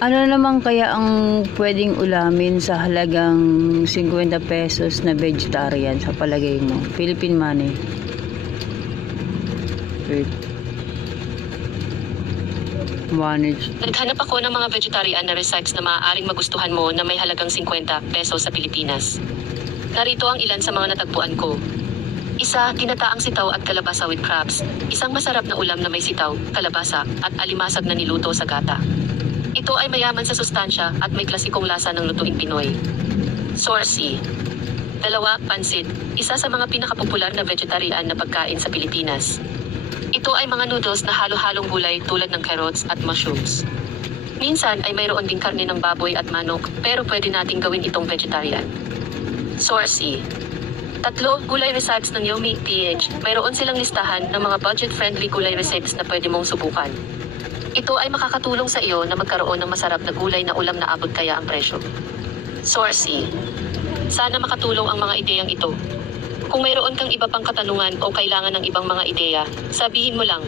Ano naman kaya ang pwedeng ulamin sa halagang 50 pesos na vegetarian sa palagay mo? Philippine money. Wait. Manage. Naghanap ako ng mga vegetarian na recipes na maaaring magustuhan mo na may halagang 50 pesos sa Pilipinas. Narito ang ilan sa mga natagpuan ko. Isa, tinataang sitaw at kalabasa with crabs. Isang masarap na ulam na may sitaw, kalabasa, at alimasag na niluto sa gata. Ito ay mayaman sa sustansya at may klasikong lasa ng lutuing Pinoy. Sorsi. Dalawa, pansit. Isa sa mga pinakapopular na vegetarian na pagkain sa Pilipinas. Ito ay mga noodles na halo-halong gulay tulad ng carrots at mushrooms. Minsan ay mayroon ding karne ng baboy at manok, pero pwede nating gawin itong vegetarian. Sorsi. Tatlo, gulay recipes ng Yomi PH. Mayroon silang listahan ng mga budget-friendly gulay recipes na pwede mong subukan. Ito ay makakatulong sa iyo na magkaroon ng masarap na gulay na ulam na abot kaya ang presyo. Sorsi. Sana makatulong ang mga ideyang ito. Kung mayroon kang iba pang katanungan o kailangan ng ibang mga ideya, sabihin mo lang.